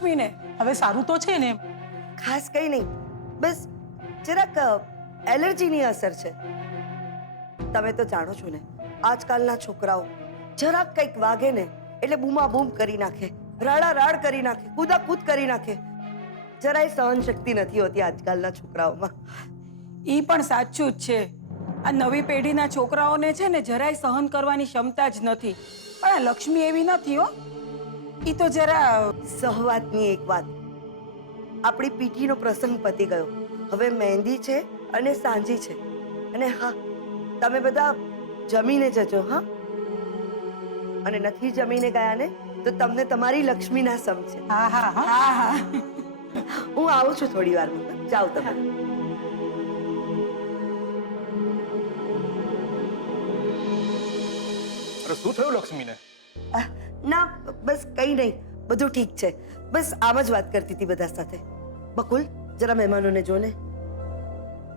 લક્ષ્મીને? હવે સારું તો છે ને? ખાસ કંઈ નહીં, બસ જરાક એલર્જીની અસર છે. તમે તો જાણો છો ને, આજકાલના છોકરાઓ જરાક કંઈક વાગે ને એટલે બૂમાબૂમ કરી નાખે, રાડારાડ કરી નાખે, કૂદાકૂદ કરી નાખે. જરાય સહન શક્તિ નથી હોતી આજકાલના છોકરાઓમાં. ઈ પણ સાચું જ છે. આ નવી પેઢીના છોકરાઓને છે ને જરાય સહન કરવાની ક્ષમતા જ નથી. પણ આ લક્ષ્મી એવી નથી હો. ઈ તો જરા સહવાતની એક વાત, આપણી પીઠીનો પ્રસંગ પતી ગયો. હવે મહેંદી છે અને સાંજી છે. અને હા, તમે બધા જમીને જજો. હા, અને નથી જમીને ગયા ને તો તમને તમારી લક્ષ્મી ના સમજે. હા હા હા હા. હું આવું છું થોડી વારમાં. જાઓ તમે. અરે શું થયું લક્ષ્મીને? ના, બસ કંઈ નહીં, બધું ઠીક છે. બસ આમ જ વાત કરતી હતી બધા સાથે. બકુલ, જરા મહેમાનોને જો ને.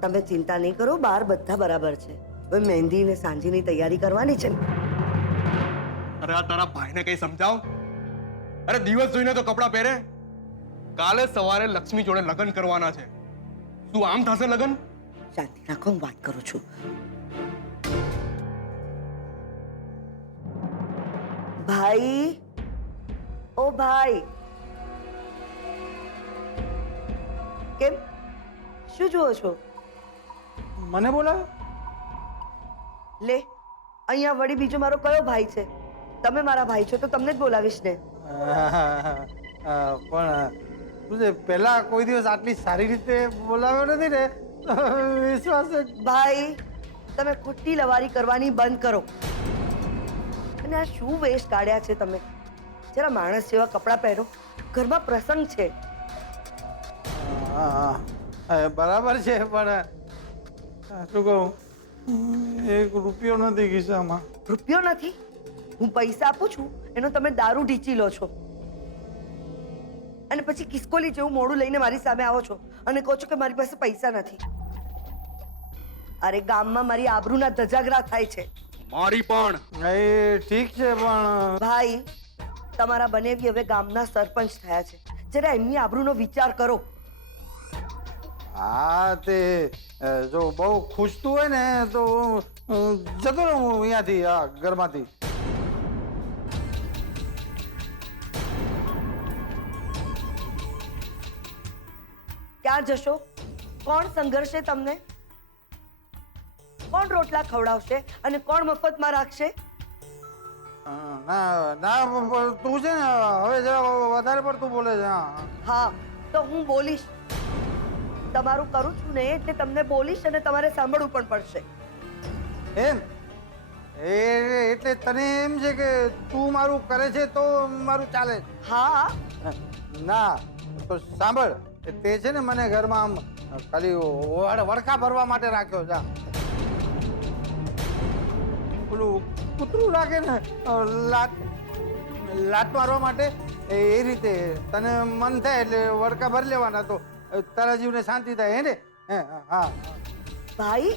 તમે ચિંતા નહીં કરો, બહાર બધા બરાબર છે. હવે મહેંદી ને સાંજીની તૈયારી કરવાની છે ને. અરે આ તારા ભાઈને કઈ સમજાવ. અરે દિવસ જોઈને તો કપડાં પહેરે. કાલે સવારે લક્ષ્મી જોડે લગ્ન કરવાના છે. શું આમ થશે લગ્ન? શાંતિ રાખો, હું વાત કરું છું. ભાઈ, ઓ ભાઈ, કેમ શું જુઓ છો? મને બોલાવે? લે, અહીંયા વળી બીજો મારો કયો ભાઈ છે? તમે મારા ભાઈ છો તો તમને જ બોલાવીશ ને. પણ તું જે પહેલા કોઈ દિવસ આટલી સારી રીતે બોલાવ્યો નથી ને, વિશ્વાસ જ. ભાઈ, તમે ખોટી લવારી કરવાની બંધ કરો. અને આ શું વેશ કાઢ્યા છે તમે? જરા માણસ જેવા કપડાં પહેરો. ઘરમાં પ્રસંગ છે. બરાબર છે, પણ શું કહું, એક રૂપિયો નથી ખિસ્સામાં. રૂપિયો નથી? હું પૈસા આપું છું એનો તમે દારૂ ઢીંચી લો છો, અને પછી કિસ્કોલી જેવું મોડું લઈને મારી સામે આવો છો અને કહો છો કે મારી પાસે પૈસા નથી. અરે ગામમાં મારી આબરૂના ધજાગરા થાય છે. મારી પણ. એ ઠીક છે, પણ ભાઈ, તમારા બનેવી હવે ગામના સરપંચ થયા છે. જરા એમની આબરૂનો વિચાર કરો. હા, તે જો બહુ ખૂંચતું હોય ને તો જતો રહું હું અહીંયાથી, આ ઘરમાંથી. ક્યાં જશો? કોણ સંઘર્ષે તમને? કોણ રોટલા ખવડાવશે અને કોણ મફતમાં રાખશે? ના ના, તું છે ને હવે જરા વધારે પડતું બોલે છે. હા, તો હું બોલીશ. તમારું કરું છું ને એટલે તમને બોલીશ અને તમારે સાંભળવું પણ પડશે. એમ એટલે તને એમ છે કે તું મારું કરે છે તો મારું ચાલે? હા, ના, તો સાંભળ, તે છે ને મને ઘરમાં આમ ખાલી વડકા ભરવા માટે રાખ્યો છે. પેલું કૂતરું રાખે ને લાત મારવા માટે, એ રીતે તને મન થાય એટલે વડકા ભરી લેવાના, તો તારા જીવને શાંતિ થાય. હે ને? હા ભાઈ,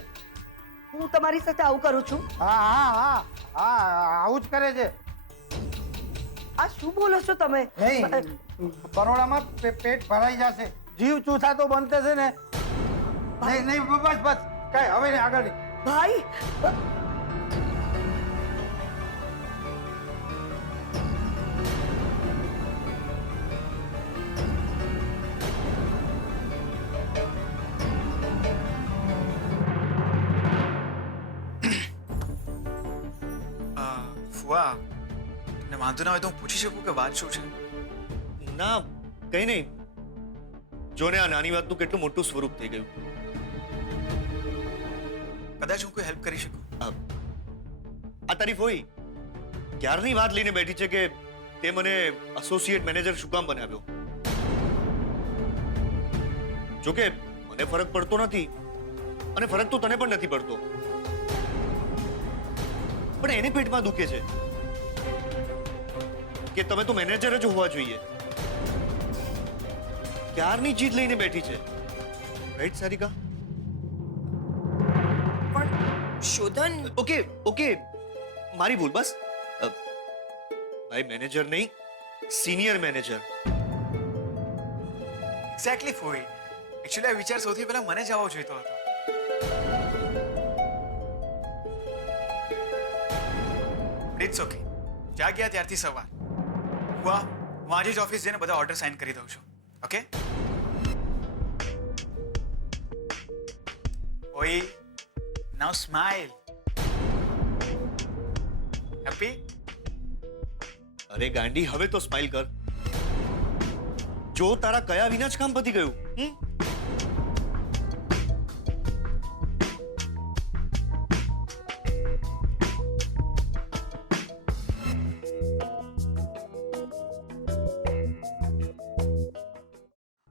હું તમારી સાથે આવું કરું છું? હા હા હા હા, આવું જ કરે છે. આ શું બોલો છો તમે? નહીં, બરોડામાં પેટ ભરાઈ જશે, જીવ ચૂસા તો બનતે છે ને. નહીં નહીં, બસ બસ, કઈ હવે નહીં, આગળ નહીં. ભાઈ, ફુવા, ને વાંધો ના હોય તો હું પૂછી શકું કે વાત શું છે? ના, કઈ નહીં. જોને આ નાની વાતનું કેટલું મોટું સ્વરૂપ થઈ ગયું. કદાચ હું કોઈ હેલ્પ કરી શકું. આ તારી ફોઈ ક્યારની વાત લઈને બેઠી છે કે તે મને એસોસિએટ મેનેજર શું કામ બનાવ્યો. જોકે મને ફરક પડતો નથી અને ફરક તો તને પણ નથી પડતો, પણ એને પેટમાં દુખે છે કે તમે તો મેનેજર જ હોવા જોઈએ. ક્યારની જીત લઈને બેઠી છે. રાઈટ સારિકા? પણ શોધન, ઓકે ઓકે, મારી ભૂલ બસ. ભાઈ મેનેજર નહીં, સિનિયર મેનેજર. એક્ઝેક્ટલી ફોઈ. એકચ્યુઅલી આ વિચાર સૌથી પહેલા મને જ આવવો જોઈતો હતો. It's okay. જાગ્યા ત્યારથી સવાર. હું આજે જ ઓફિસ જઈને બધા ઓર્ડર સાઇન કરી દઉં છું. ઓકે? ઓય, નાઉ સ્માઇલ. હેપી? અરે ગાંડી, હવે તો સ્માઈલ કર. જો તારા કયા વિના જ કામ પતી ગયું.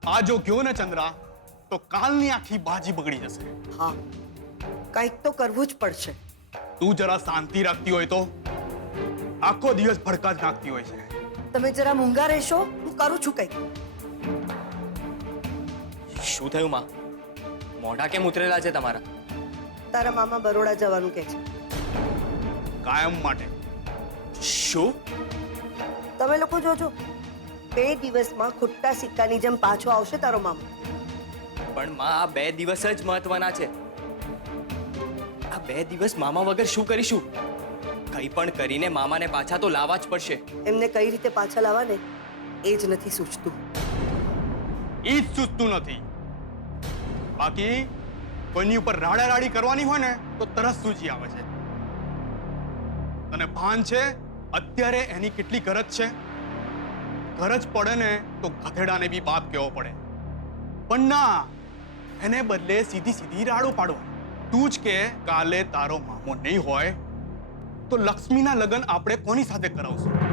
આ જો ગયો ને ચંદ્રા, તો કાલની આખી બાજી બગડી જશે. હા, કંઈક તો કરવું જ પડશે. તું જરા શાંતિ રાખતી હોય તો આખો દિવસ ભડકા જ નાખતી હોય છે. તમે જરા મૂંગા રહેશો, હું કરું છું કંઈક. શું થયું માં? મોઢા કેમ ઉતરેલા છે તમારા? તારા મામા બરોડા જવાનું કહે છે. કાયમ માટે. શું? તમે લોકો જોજો, 2 દિવસમાં ખોટા સિક્કાની જેમ પાછો આવશે તારો મામા. પણ માં, આ 2 દિવસ જ મહત્વના છે. આ 2 દિવસ મામા વગર શું કરીશું? કંઈ પણ કરીને મામાને પાછા તો લાવવા જ પડશે. એમને કઈ રીતે પાછા લાવવા ને એ જ નથી સૂચતું. એ જ સૂચતું નથી. બાકી કોઈની ઉપર રાડારાડી કરવાની હોય ને તો તરત સૂજી આવે છે. તને ભાન છે અત્યારે એની કેટલી ગરજ છે? ગરજ પડે ને તો ગધેડાને બી બાપ કહેવો પડે. પણ ના, એને બદલે સીધી સીધી રાડો પાડો. તું જ કે કાલે તારો મામો નહીં હોય તો લક્ષ્મીના લગ્ન આપણે કોની સાથે કરાવશું?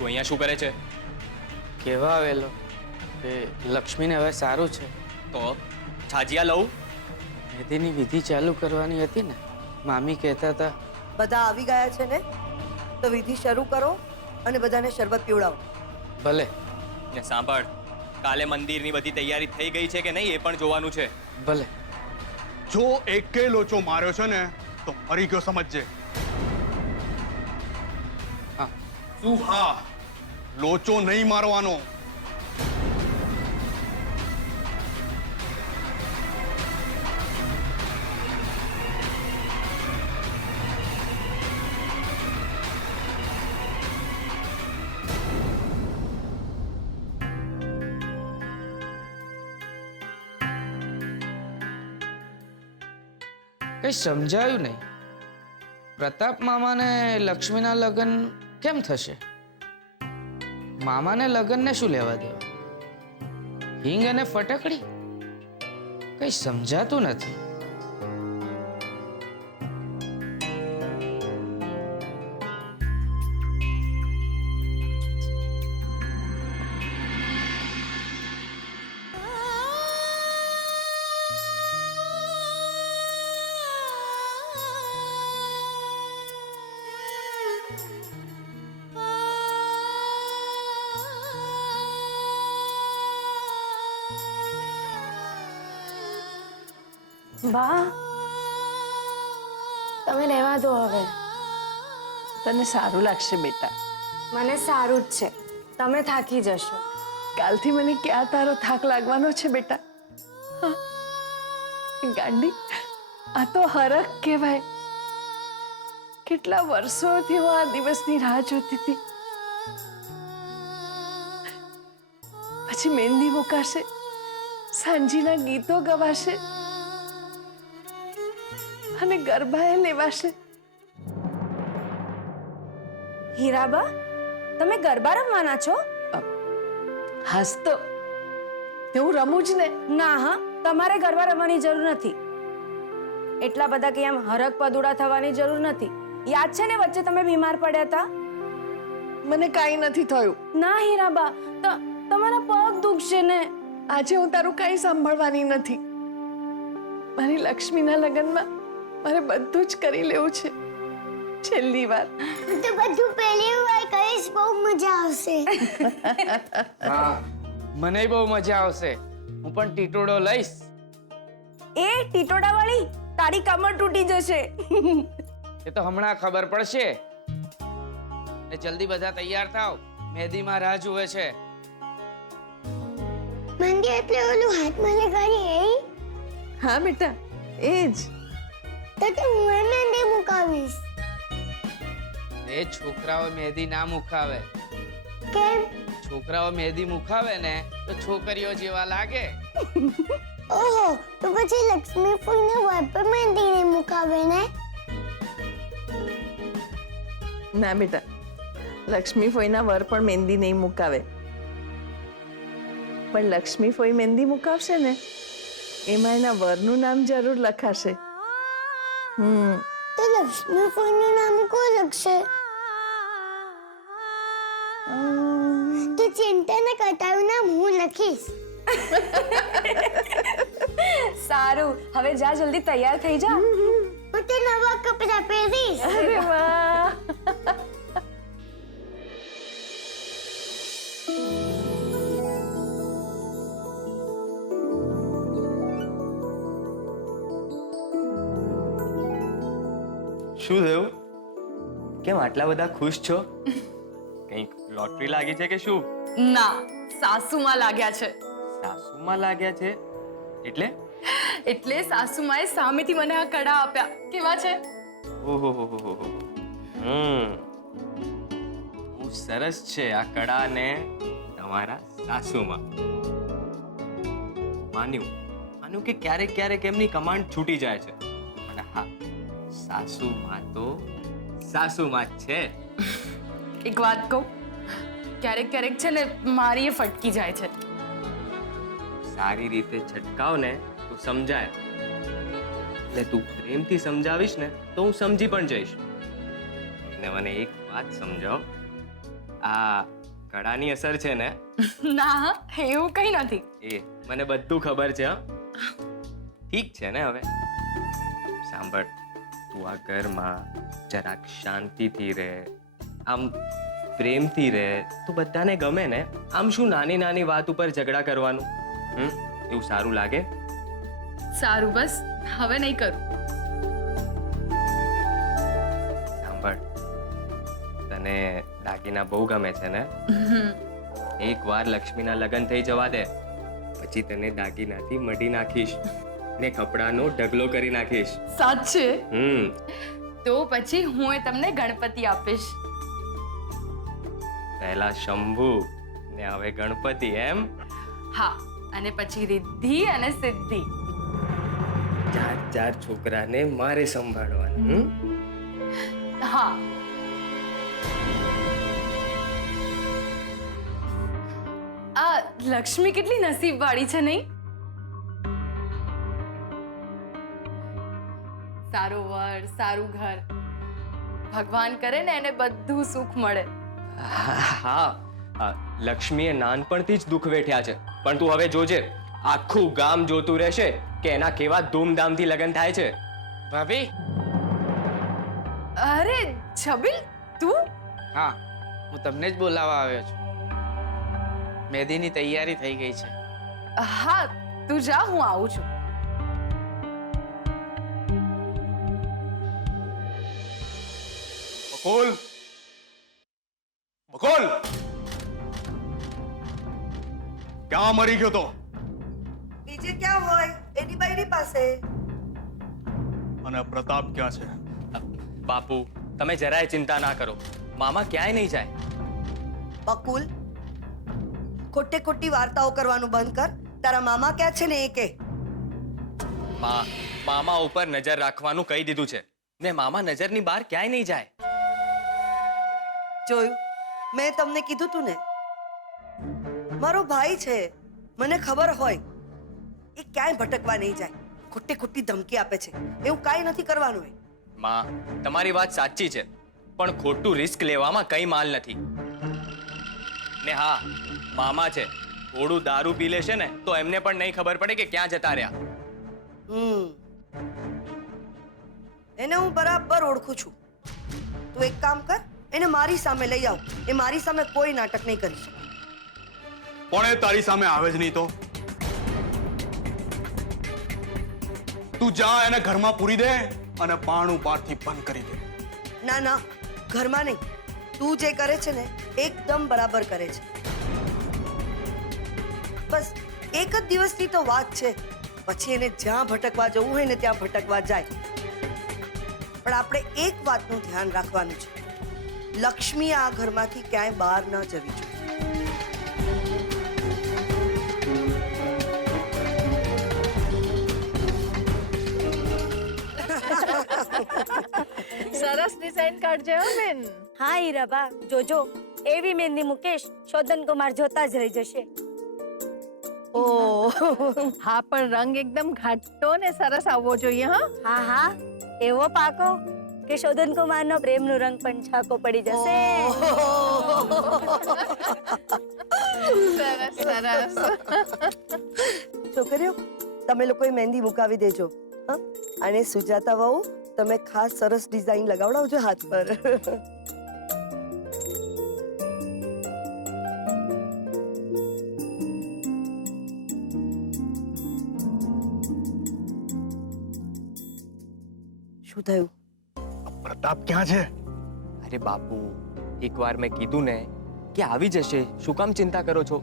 તું અહીંયા શું કરે છે? કહેવા આવેલો કે લક્ષ્મીને હવે સારું છે. તો છાજિયા લઉં? મેદીની વિધિ ચાલુ કરવાની હતી ને, મામી કહેતા હતા. બધા આવી ગયા છે ને, તો વિધિ શરૂ કરો અને બધાને શરબત પીવડાવો. ભલે. ને સાંભળ, કાલે મંદિરની બધી તૈયારી થઈ ગઈ છે કે નહીં એ પણ જોવાનું છે. ભલે. જો એકે લોચો માર્યો છે ને તો મરી ગયો સમજજે. હા. શું? હા, લોચો નહીં મારવાનો. કઈ સમજાયું નહીં. પ્રતાપ મામાને લક્ષ્મીના લગ્ન કેમ થશે? મામાને લગ્નને શું લેવા દેવા? હિંગ અને ફટકડી? કઈ સમજાતું નથી. બા, તમે રહેવા દો હવે. તને સારું લાગશે બેટા. મને સારું જ છે. તમે થાકી જશો. કાલથી મને ક્યાં તારો થાક લાગવાનો છે બેટા? હા? ગાંડી, આ તો હરખ કહેવાય. કેટલા વર્ષોથી હું આ દિવસની રાહ જોતી હતી. પછી મહેંદી મુકાશે, સાંજીના ગીતો ગવાશે અને ગરબાએ લેવાશે. હીરાબા, તમે ગરબા રમવાના છો? હાસ તો હું રમું જ ને. ના હા, તમારે ગરબા રમવાની જરૂર નથી. એટલા બધા કે આમ હરખ પદુડા થવાની જરૂર નથી. યાદ છે ને વચ્ચે તમે બીમાર પડ્યા હતા? મને કાંઈ નથી થયું. ના હીરાબા, તમારા પગ દુખશે ને. આજે હું તારું કાંઈ સાંભળવાની નથી. મારી લક્ષ્મીના લગ્નમાં મારે બધું જ કરી લેવું છે. છેલ્લી વાર. તો બધું પહેલી વાર કરીશ, બહુ મજા આવશે. હા મને બહુ મજા આવશે. હું પણ ટીટોડો લઈશ. એ ટીટોડા વાળી, તારી કમર તૂટી જશે. એ તો હમણાં ખબર પડશે. ને જલ્દી બધા તૈયાર થાવ, મહેંદીમાં રાહ જુએ છે. મંદી એટલે ઓલું હાથમાં લગાડી એ? હા બેટા, એ જ. તો હું મહેંદી મુકાવીશ. એ છોકરાઓ મહેંદી ના મુકાવે. કેમ? છોકરાઓ મહેંદી મુકાવે ને તો છોકરીઓ જેવા લાગે. ઓહો, તો પછી લક્ષ્મી ફૂલને વર પર મહેંદી નહીં મુકાવે ને? ના બેટા, લક્ષ્મી ફોઈના વર પણ મહેંદી નહીં મુકાવે. પણ લક્ષ્મી ફોઈ મહેંદી મુકાવશે ને એમાં એના વરનું નામ જરૂર લખાશે. તો લક્ષ્મી ફૂલનું નામ કોણ લખશે? તો ચિંતા ન કરતા, નામ હું લખીશ. સારું, હવે જા, જલ્દી તૈયાર થઈ જા. હું તે નવા કપડાં પહેરીશ. અરે વાહ. શું થયું? કેમ આટલા બધા ખુશ છો? કંઈક લોટરી લાગી છે કે શું? ના, સાસુમાં લાગ્યા છે. સાસુમાં લાગ્યા છે એટલે? એટલે સાસુમાએ સામેથી મને આ કડા આપ્યા. કેવા છે? ઓહો હો હો હો. બહુ સરસ છે આ કડા ને તમારા સાસુમાં. માન્યું કે ક્યારેક ક્યારેક એમની કમાન્ડ છૂટી જાય છે, પણ હા, સાસુમાં તો સાસુમાં જ છે. એક વાત કહું, ક્યારેક ક્યારેક છે ને મારી એ ફટકી જાય છે. સારી રીતે છટકાવ ને તો સમજાય. એટલે તું પ્રેમથી સમજાવીશ ને તો હું સમજી પણ જઈશ. ને મને એક વાત સમજાવ, આ કડાની અસર છે ને? ના, એવું કંઈ નથી. એ મને બધું ખબર છે. હા, ઠીક છે ને? હવે સાંભળ, તું આ ઘરમાં જરાક શાંતિથી રહે, આમ પ્રેમથી રહે તો બધાને ગમે ને. આમ શું નાની નાની વાત ઉપર ઝઘડા કરવાનું? એવું સારું લાગે? સારું, બસ હવે નહીં કરું. સાંભળ, તને દાગીના બહુ ગમે છે ને? એકવાર લક્ષ્મીના લગ્ન થઈ જવા દે, પછી તને દાગીનાથી મઢી નાખીશ ને કપડાનો ઢગલો કરી નાખીશ. સાચે? તો પછી હું એ તમને ગણપતિ આપીશ. પહેલા શંભુ ને હવે ગણપતિ, એમ? હા, અને પછી રિદ્ધિ અને સિદ્ધિ. ચાર છોકરાને મારે સંભાળવાના. હા. આ લક્ષ્મી કેટલી નસીબવાળી છે, નહીં? સારો વર, સારું ઘર. ભગવાન કરે ને એને બધું સુખ મળે. હા, લક્ષ્મીએ નાનપણથી જ દુઃખ વેઠ્યા છે, પણ તું હવે જોજે, આખું ગામ જોતું રહેશે કે એના કેવા ધૂમધામથી લગ્ન થાય છે. ભાભી. અરે છબીલ, તું? હા, હું તમને જ બોલાવવા આવ્યો છું. મહેંદીની તૈયારી થઈ ગઈ છે. હા, તું જા, હું આવું છું. બકુલ, બકુલ, ક્યાં મરી ગયો તો? બીજે ક્યાં હોય? એની બાયરી પાસે. અને પ્રતાપ ક્યાં છે? બાપુ, તમે જરાય ચિંતા ના કરો, મામા ક્યાંય નહીં જાય. બકુલ, ખોટી વાર્તાઓ કરવાનું બંધ કર. તારા મામા ક્યાં છે ને એ કે. મામા ઉપર નજર રાખવાનું કહી દીધું છે ને મામા નજરની બહાર ક્યાંય નહીં જાય. જોયું? મેં તમને કીધું તું ને, મારો ભાઈ છે, મને ખબર હોય. એ ક્યાંય ભટકવા નહીં જાય. ખોટી ધમકી આપે છે, એવું કાંઈ નથી કરવાનું. માં, તમારી વાત સાચી છે, પણ ખોટું રિસ્ક લેવામાં કઈ માલ નથી. ને હા, મામા છે, થોડું દારૂ પી લેશે ને તો એમને પણ નહીં ખબર પડે કે ક્યાં જતા રહ્યા. એને હું બરાબર ઓળખું છું. તું એક કામ કર, એને મારી સામે લઈ આવ. એ મારી સામે કોઈ નાટક નહીં કરી શકે. પણ એ તારી સામે આવે જ નહીં તો તું જા એને ઘરમાં પૂરી દે અને પાણું બહારથી બંધ કરી દે. ના ના, ઘરમાં નહીં. તું જે કરે છે ને એકદમ બરાબર કરે છે. બસ એક જ દિવસની તો વાત છે, પછી એને જ્યાં ભટકવા જવું હોય ને ત્યાં ભટકવા જાય. પણ આપણે એક વાતનું ધ્યાન રાખવાનું છે, લક્ષ્મી આ ઘરમાંથી ક્યાંય બહાર ન જવી જોઈએ. સરસ ડિઝાઇન કાઢજે હો બેન. હા હીરાબા, જોજો એવી મહેંદી મુકેશ શોધન કુમાર જોતા જ રહી જશે. ઓ હા, પણ રંગ એકદમ ઘાટો ને સરસ આવવો જોઈએ. હા હા, એવો પાકો કે શોધન કુમારનો પ્રેમનો રંગ પણ છાકો પડી જશે. સરસ સરસ. છોકરીઓ, તમે લોકોએ મહેંદી મુકાવી દેજો. હા, અને સુજાતા વહુ, તમે ખાસ સરસ ડિઝાઇન લગાવડાવજો હાથ પર. શું થયું? પ્રતાપ ક્યાં છે? અરે બાપુ, એકવાર મેં કીધું ને કે આવી જશે, શું કામ ચિંતા કરો છો?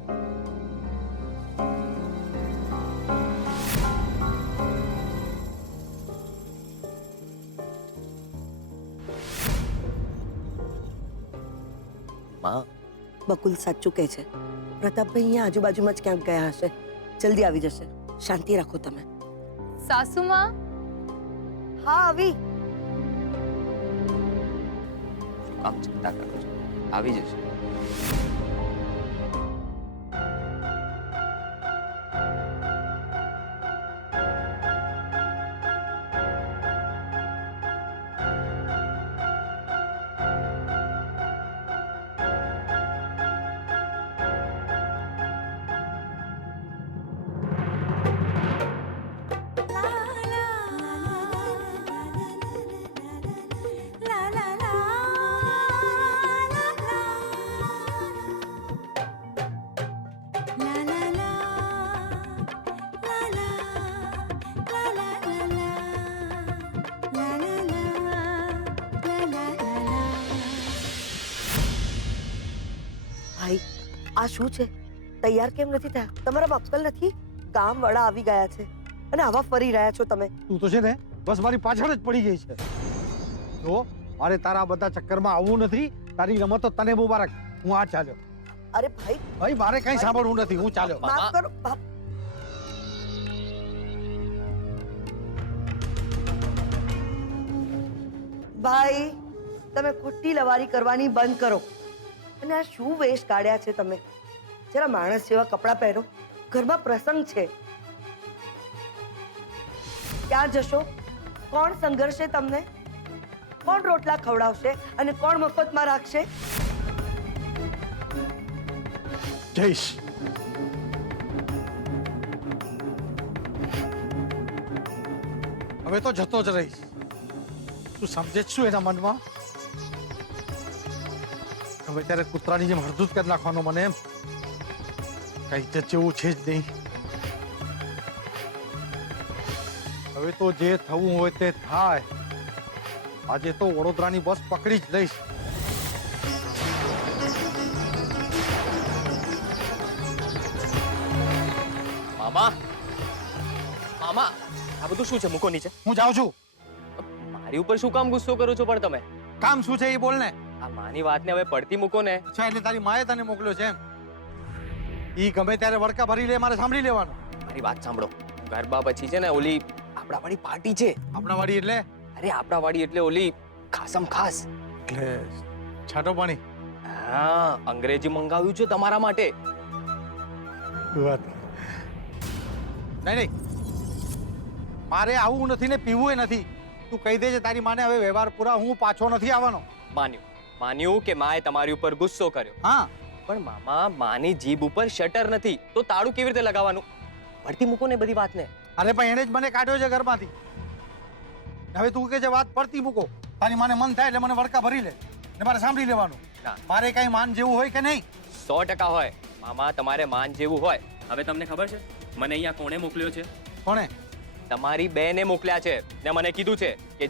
માં, બકુલ સાચું કહે છે. પ્રતાપભાઈ અહીંયા આજુબાજુમાં જ ક્યાંક ગયા હશે. જલ્દી આવી જશે. શાંતિ રાખો તમે. સાસુમાં, હા, આવી. શું કામ ચિંતા કરો છો? આવી જશે. ભાઈ, આ શું છે? તૈયાર કેમ નથી થયા? તમારામાં અક્કલ નથી? કામ વાળા આવી ગયા છે અને આવા ફરી રહ્યા છો તમે. તું તો છે ને બસ મારી પાછળ જ પડી ગઈ છે. જો મારે તારા બધા ચક્કરમાં આવવું નથી. તારી રમતો તને મુબારક. હું આ ચાલ્યો. અરે ભાઈ, ભાઈ મારે કઈ સાંભળવું નથી. હું ચાલ્યો. માફ કરો. ભાઈ, તમે ખોટી લવારી કરવાની બંધ કરો. અને આ શું વેશ કાઢ્યા છે તમે? જરા માણસ જેવા કપડાં પહેરો. ઘરમાં પ્રસંગ છે. ક્યાં જશો? કોણ સંઘર્ષે તમને? કોણ રોટલા ખવડાવશે અને કોણ મફતમાં રાખશે? જઈશ. હવે તો જતો જ રહીશ. તું સમજે જ શું એના મનમાં? હવે ત્યારે કૂતરાની જેમ હરદૂત કરી નાખવાનો મને એમ કઈ ઇજ્જત જેવું છે જ નહીં. હવે તો જે થવું હોય તે થાય. આજે તો વડોદરાની બસ પકડી જ લઈશ. મામા, મામા, આ બધું શું છે? મૂકો નીચે. હું જાઉં છું. મારી ઉપર શું કામ ગુસ્સો કરો છો પણ તમે? કામ શું છે એ બોલ ને. આ માની વાતને હવે પડતી મૂકો ને. અચ્છા, એટલે તારી માએ તને મોકલ્યો છે એમ? ઈ ગમે ત્યારે વડકા ભરી લે, મારે સાંભળી લેવાનું. મારી વાત સાંભળો. ગરબા પછી છે ને ઓલી આપણા વાળી પાર્ટી છે. આપણા વાડી એટલે? અરે આપણા વાળી એટલે ઓલી ખાસમ ખાસ. એટલે છાટો પાણી. હા, અંગ્રેજી મંગાવ્યું છે તમારા માટે. વાત નહીં નહીં, મારે આવું નથી ને પીવું નથી. તું કહી દેજે તારી માને હવે વ્યવહાર પૂરા, હું પાછો નથી આવવાનો. માન્યું કે માએ તમારી ઉપર ગુસ્સો કર્યો. હા, પણ મામા, માની જીભ ઉપર શટર નથી તો તાળું કેવી રીતે લગાવવાનું? પડતી મૂકો ને બધી વાતને. અરે પણ એને જ મને કાઢ્યો છે ઘરમાંથી. હવે તું કે છે વાત પડતી મૂકો. તારી માને મન થાય એટલે મને વળકા ભરી લે ને મારે સાંભળી લેવાનું. ના. મારે કઈ માન જેવું હોય કે નહીં? 100% હોય. મામા, તમારે માન જેવું હોય. હવે તમને ખબર છે મને અહીંયા કોણે મોકલ્યો છે? કોણે? તમારી બેને મોકલ્યા છે ને મને કીધું છે કે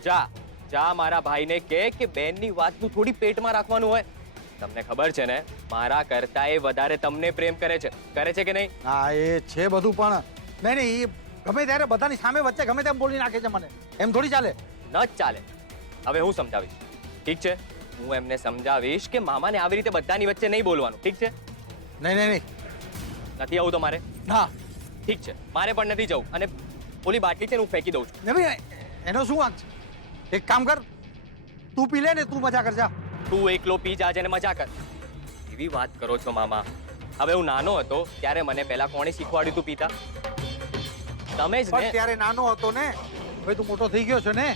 જા મારા ભાઈને કહે કે બેનની વાતનું થોડી પેટમાં રાખવાનું હોય. તમને ખબર છે ને મારા કરતા એ વધારે તમને પ્રેમ કરે છે કે નહીં? હા, એ છે બધું, પણ નહીં નહીં, એ ગમે ત્યારે બધાની સામે વચ્ચે ગમે તેમ બોલી નાખે છે મને. એમ થોડી ચાલે. ન જ ચાલે. હવે હું સમજાવીશ. ઠીક છે, હું એમને સમજાવીશ કે મામાને આવી રીતે બધાની વચ્ચે નહીં બોલવાનું. ઠીક છે? નહીં નહીં નહીં, નથી આવું તમારે? ના. ઠીક છે, મારે પણ નથી જવું. અને ઓલી બાટલી છે ને હું ફેંકી દઉં છું. નહીં નહીં, એનો શું વાંક છે? એક કામ કર, તું પી લે ને તું મજા કર જા. તું એકલો પી જાજે ને મજા કર. એવી વાત કરો છો મામા. હવે હું નાનો હતો ત્યારે મને પહેલા કોણે શીખવાડ્યું તું પીતા? તમે જ પણ ને. ત્યારે નાનો હતો ને, હવે તું મોટો થઈ ગયો છો ને.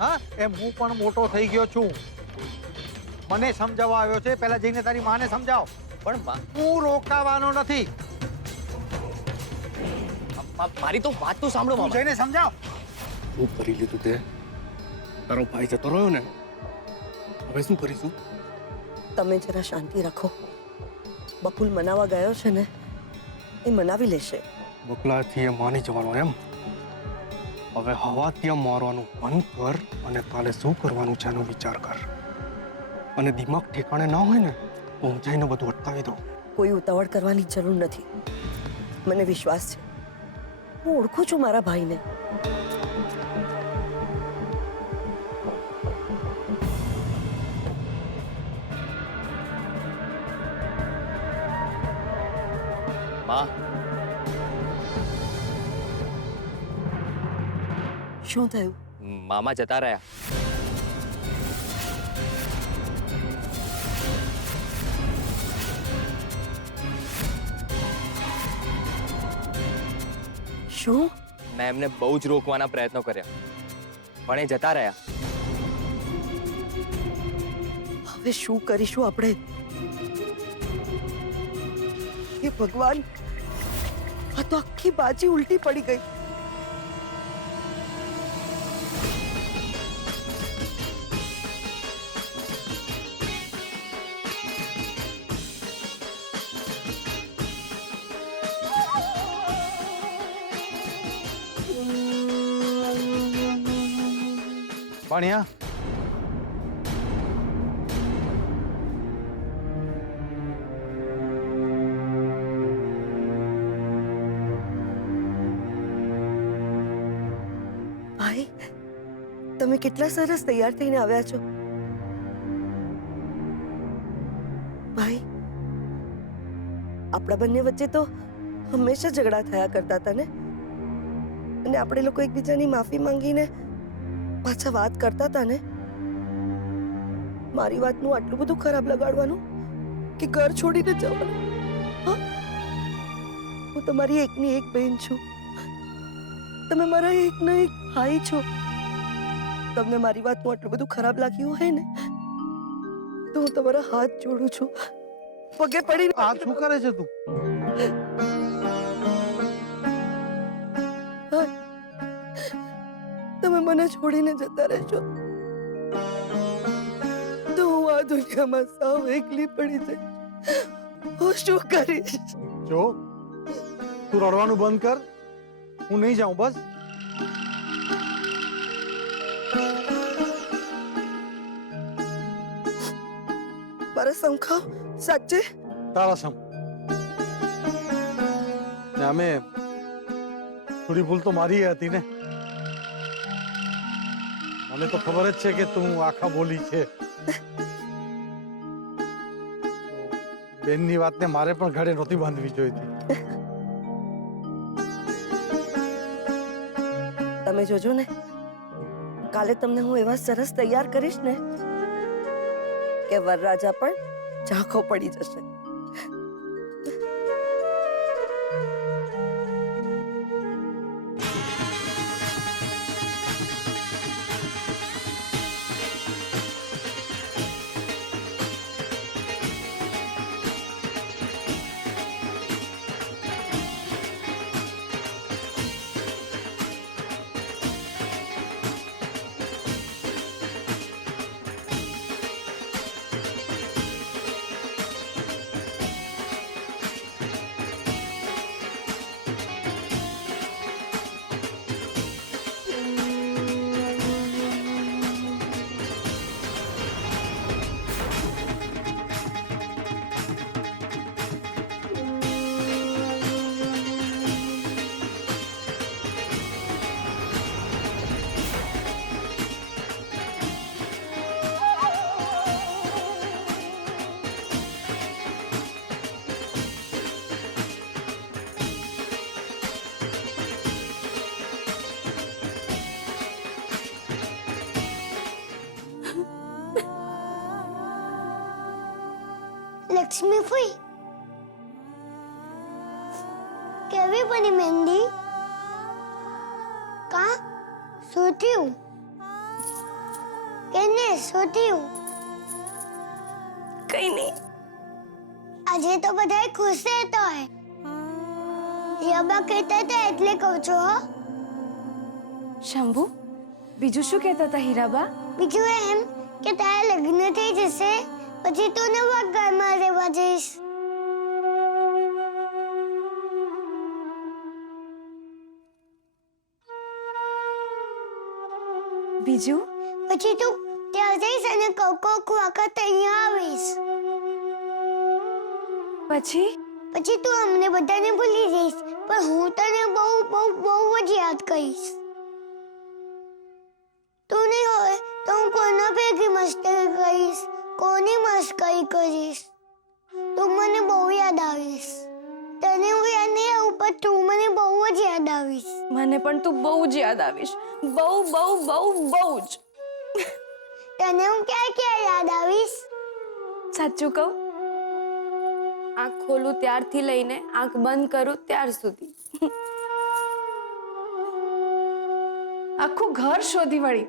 હા, એમ હું પણ મોટો થઈ ગયો છું. મને સમજાવવા આવ્યો છે, પહેલા જઈને તારી માને સમજાવ. પણ હું રોકાવાનો નથી. મારી તો વાત તો સાંભળો તું મામા. જઈને સમજાવ. શું કરી લીધું તે? તારો ભાઈ જતો રહ્યો ને, હવે શું કરીશું? તમે જરા શાંતિ રાખો. બકુલ મનાવા ગયો છે ને, એ મનાવી લેશે. બકલાથી એ માની જવાનો એમ? હવે હવા ત્યાં મારવાનું બંધ કર અને કાલે શું કરવાનું છે એનો વિચાર કર. અને દિમાગ ઠેકાણે ના હોય ને તો હું જઈને બધું અટકાવી દઉં. કોઈ ઉતાવળ કરવાની જરૂર નથી. મને વિશ્વાસ છે, હું ઓળખું છું મારા ભાઈને. માં, શું થયું? મામા જતા રહ્યા. શું? મેં એમને બહુ જ રોકવાના પ્રયત્નો કર્યા પણ એ જતા રહ્યા. હવે શું કરીશું આપણે? હે ભગવાન, આ તો આખી બાજી ઉલટી પડી ગઈ. ભણ્યા ભાઈ, તમે કેટલા સરસ તૈયાર થઈને આવ્યા છો. ભાઈ, આપણા બંને વચ્ચે તો હંમેશા ઝઘડા થયા કરતા હતા ને, અને આપણે લોકો એકબીજાની માફી માંગીને પાછા વાત કરતા હતા ને. મારી વાતનું આટલું બધું ખરાબ લગાડવાનું કે ઘર છોડીને જવાનું? હા, હું તમારી એકની એક બહેન છું, તમે મારા એકના એક ભાઈ છો. તમને મારી વાતનું આટલું બધું ખરાબ લાગ્યું હોય ને તો હું તમારા હાથ જોડું છું, પગે પડીને. આ શું કરે છે તું? તમે મને છોડીને જતા રહેશો તો હું આ દુનિયામાં સાવ એકલી પડી જઈશ. હું શું કરીશ? જો તું રડવાનું બંધ કર, હું નહીં જાઉં બસ. મારા સંખાવ સાચે તારા સમ ને અમે થોડી ભૂલ તો મારી હતી ને. મને તો ખબર જ છે કે તું આખા બોલી છે. બેનની વાતને મારે પણ ઘરે નહોતી બાંધવી જોઈતી. તમે જોજો ને, કાલે તમને હું એવા સરસ તૈયાર કરીશ ને કે વરરાજા પણ ઝાંખો પડી જશે. લક્ષ્મી ફૂઈ કેવી બની મહેંદી કા શું થયું કેને શું થયું કઈ નહીં. આજે તો બધાય ખુશ રહેતા હોય યાબા કહેતા હતા એટલે કહું છું હો શંભુ બીજું શું કહેતા હતા હીરાબા? બીજું એમ કે તારા લગ્ન થઈ જશે પછી તું નવા ઘરમાં રહેવા જઈશ બીજું? પછી તું ત્યાં જઈશ અને કોક વખત અહીંયા આવીશ પછી? પછી તું અમને બધાને ભૂલી જઈશ પણ હું તને બહુ બહુ બહુ જ યાદ કરીશ તું નહીં હોય તો હું કોના ભેગી મસ્તી કરીશ કોની મસ્કરી કરીશ તું મને બહુ યાદ આવીશ તને હું યાદ નહીં આવું પણ તું મને બહુ જ યાદ આવીશ મને પણ તું બહુ જ યાદ આવીશ. બહુ બહુ બહુ બહુ જ. તને હું ક્યાં ક્યાં યાદ આવીશ સાચું કહું? આંખ ખોલું ત્યારથી લઈને આંખ બંધ કરું ત્યાર સુધી. આખું ઘર શોધી વળી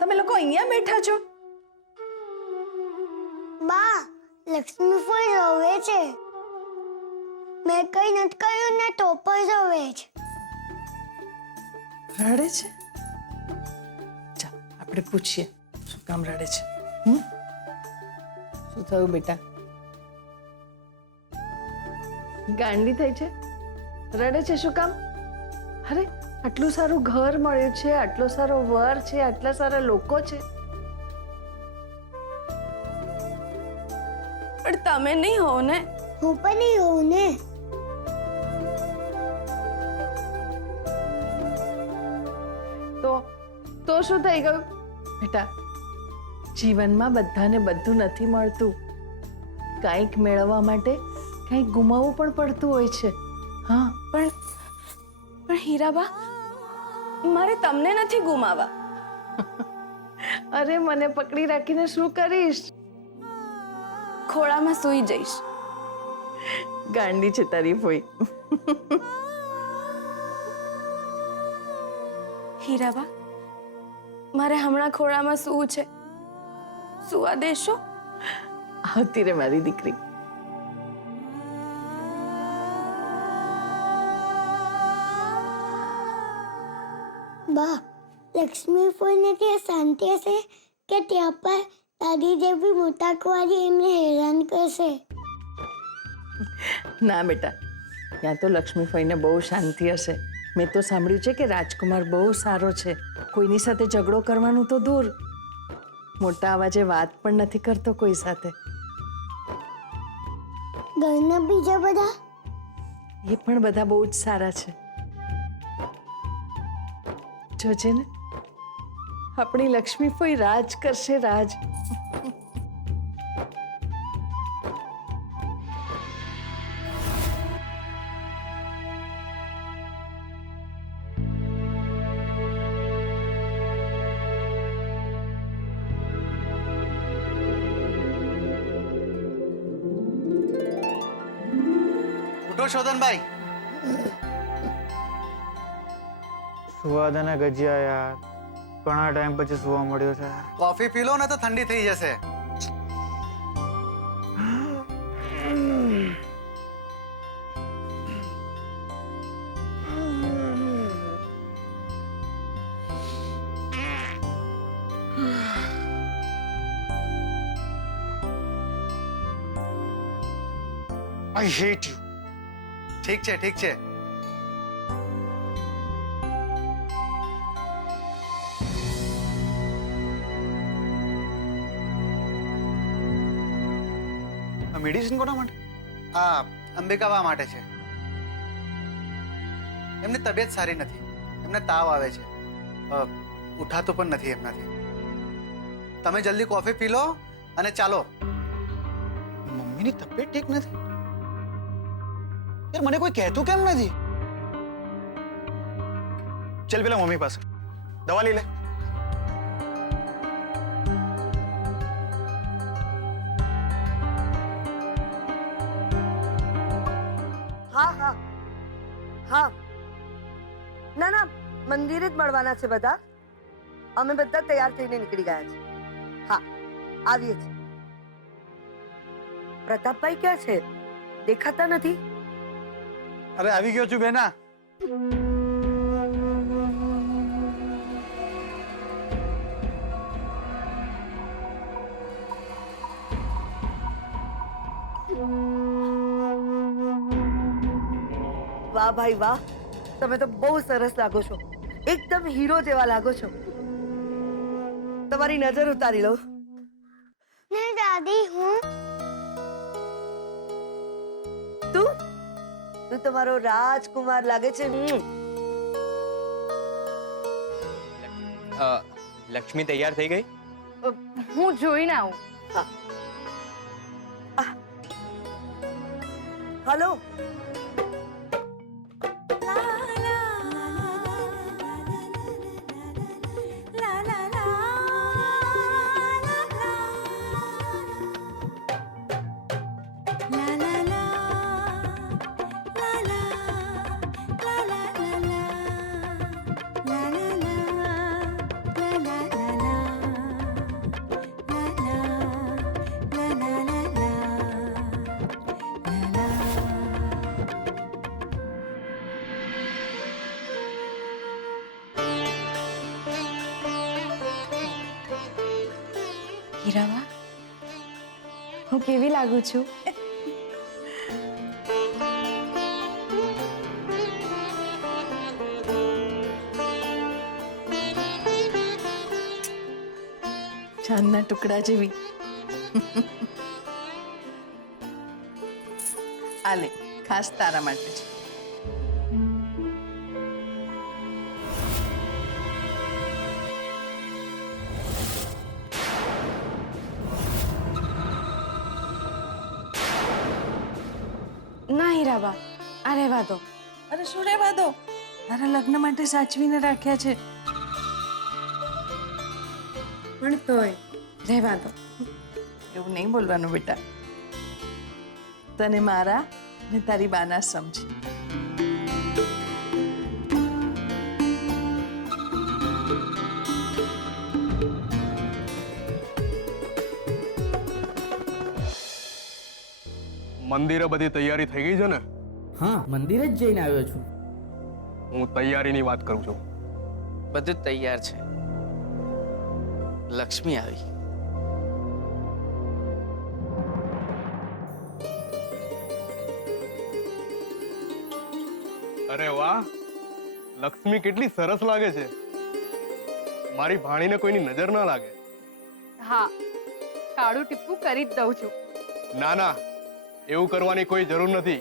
તમે લોકો અહીંયા બેઠા છો. બા લક્ષ્મી ફૂઈ રોવે છે મેં કઈ નથી કર્યું ને તો પણ રોવે છે રડે છે? ચાલ આપણે પૂછીએ શું કામ રડે છે. શું થયું બેટા? ગાંડી થઈ છે? રડે છે શું કામ? અરે આટલું સારું ઘર મળ્યું છે, આટલો સારો વર છે, આટલા સારા લોકો છે. પણ તમે નહીં હો ને. હું પણ નહીં હોઉં ને તો શું થઈ ગયું બેટા? જીવનમાં બધાને બધું નથી મળતું. કંઈક મેળવવા માટે કંઈક ગુમાવવું પણ પડતું હોય છે. હા પણ હીરાબા મારે તમને નથી ગુમાવા. અરે મને પકડી રાખીને શું કરીશ? ખોળામાં સૂઈ જઈશ. ગાંડી છે તારી ફોઈ. હીરાબા મારે હમણાં ખોળામાં સૂવું છે. સુવા દેશો? આવતી રે મારી દીકરી. બા લક્ષ્મી ફૂઈને ત્યાં શાંતિ હશે કે ત્યાં પર દાદી જેવી મોટા કુંવારી એમને હેરાન કરશે ના બેટા, ત્યાં તો લક્ષ્મી ફઈને બહુ શાંતિ હશે. મેં તો સાંભળ્યું છે કે રાજકુમાર બહુ સારો છે. કોઈની સાથે ઝઘડો કરવાનું તો દૂર, મોટા અવાજે વાત પણ નથી કરતો કોઈ સાથે. ઘરના બીજા બધા એ પણ બધા બહુ જ સારા છે. જોજે ને આપણી લક્ષ્મી ફોઈ રાજ કરશે, રાજ. ઉઠો શોધનભાઈ. સુવાદાના ગજિયા યાર, ઘણા ટાઈમ પછી સુવા મળ્યો છે. કોફી પી લો ને તો ઠંડી થઈ જશે. I hate you. ઠીક છે ઠીક છે. મેડિસિન કોના માટે? આ અંબિકાબા માટે છે. એમની તબિયત સારી નથી, એમને તાવ આવે છે, ઉઠાતું પણ નથી એમનાથી. તમે જલ્દી કોફી પી લો અને ચાલો. મમ્મીની તબિયત ઠીક નથી યાર, મને કોઈ કહેતું કેમ નથી? ચલ પેલા મમ્મી પાસે દવા લઈ લે. ના ના, મંદિરે જ મળવાના છે બધા. અમે બધા તૈયાર થઈને નીકળી ગયા છે. હા, આવીએ છીએ. પ્રતાપભાઈ ક્યાં છે? દેખાતા નથી. અરે આવી ગયો છું બેના. વાહ ભાઈ વાહ, તમે તો બહુ સરસ લાગો છો. એકદમ હીરો જેવા લાગો છો. તમારી નજર ઉતારી લો. ને દાદી હું તું તમારો રાજકુમાર લાગે છે. લક્ષ્મી તૈયાર થઈ ગઈ? હું જોઈને આવું. હલો. હીરાબા, હું કેવી લાગુ છું? ચાંદના ટુકડા જેવી. આલે, ખાસ તારા માટે છે. ના હીરાબા, આ રહેવા દો. અરે શું રહેવા દો? તારા લગ્ન માટે સાચવીને રાખ્યા છે. પણ તોય રહેવા દો. એવું નહીં બોલવાનું બેટા. તને મારા ને તારી બાના સમજી. મંદિરે બધી તૈયારી થઈ ગઈ છે ને? હા, મંદિરે જ જઈને આવ્યો છું. હું તૈયારીની વાત કરું છું. બધું તૈયાર છે. લક્ષ્મી આવી. અરે વાહ, લક્ષ્મી કેટલી સરસ લાગે છે. મારી ભાણીને કોઈની નજર ના લાગે. હા, કાળું ટીપું કરી જ દઉં છું. ના ના, એવું કરવાની કોઈ જરૂર નથી.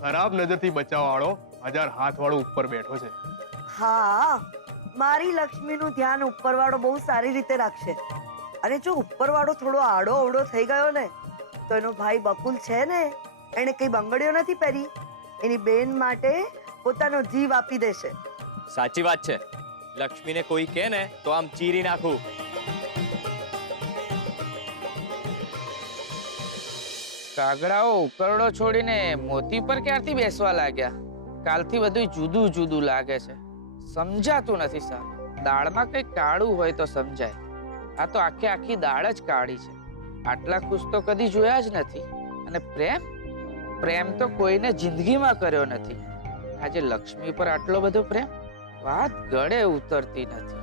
ખરાબ નજરથી બચાવવા વાળો 1000 હાથ વાળો ઉપર બેઠો છે. હા, મારી લક્ષ્મીનું ધ્યાન ઉપરવાળો બહુ સારી રીતે રાખશે. અને જો ઉપરવાળો થોડો આડો અવડો થઈ ગયો ને, તો એનો ભાઈ બકુલ છે ને, એને કઈ બંગડીઓ નથી પહેરી, એની બેન માટે પોતાનો જીવ આપી દેશે. સાચી વાત છે. લક્ષ્મીને કોઈ કહે ને તો આમ ચીરી નાખું. કાગડાઓ ઉકરડો છોડીને મોતી પર ક્યારથી બેસવા લાગ્યા? કાલથી બધું જુદું જુદું લાગે છે. સમજાતું નથી સાહેબ. દાળમાં કંઈ કાળું હોય તો સમજાય. આ તો આખી દાળ જ કાળી છે. આટલા ખુશ તો કદી જોયા જ નથી. અને પ્રેમ તો કોઈને જિંદગીમાં કર્યો નથી. આજે લક્ષ્મી પર આટલો બધો પ્રેમ, વાત ગળે ઉતરતી નથી.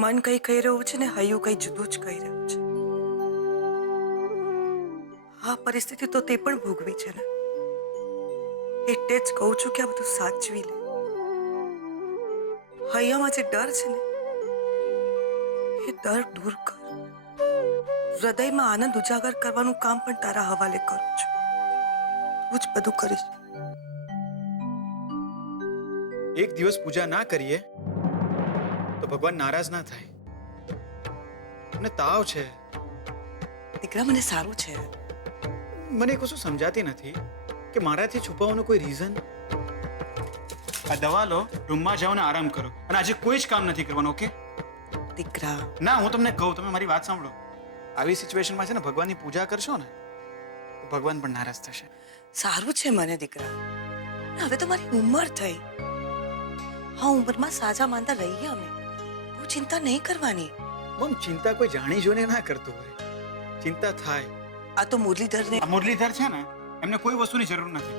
મન કઈ કહી રહ્યું છે ને હૈયું કઈ જુદું જ કહી રહ્યું છે. આ પરિસ્થિતિ તો તે પણ ભોગવી છે ને, એટલે જ કહું છું કે આ બધું સાચવી લે. હૈયામાં જે ડર છે ને, એ ડર દૂર કર. હૃદયમાં આનંદ ઉજાગર કરવાનું કામ પણ તારા હવાલે કરું છું. તું જ બધું કરીશ. એક દિવસ પૂજા ના કરીએ તો ભગવાન નારાજ ના થાય. મને તાવ છે. દીકરા, મને સારું છે. મને કશું સમજાતી નથી કે મારાથી છુપાવવાનું કોઈ રીઝન. આ દવા લો, રૂમમાં જાઓ ને આરામ કરો. અને આજે કોઈ જ કામ નથી કરવાનું, ઓકે? દીકરા, ના, હું તમને કહું, તમે મારી વાત સાંભળો. આવી સિચ્યુએશનમાં છે ને ભગવાનની પૂજા કરશો ને તો ભગવાન પણ નારાજ થશે. સારું છે મને દીકરા. હવે તો મારી ઉંમર થઈ. હા, ઉંમરમાં સાજા માંદા રહીએ અમે. બહુ ચિંતા નહીં કરવાની. મમ, ચિંતા કોઈ જાણી જોઈને ના કરતું હોય. ચિંતા થાય. આ તો મુરલીધરને આ મુરલીધર છે ને, એમને કોઈ વસ્તુની જરૂર નથી.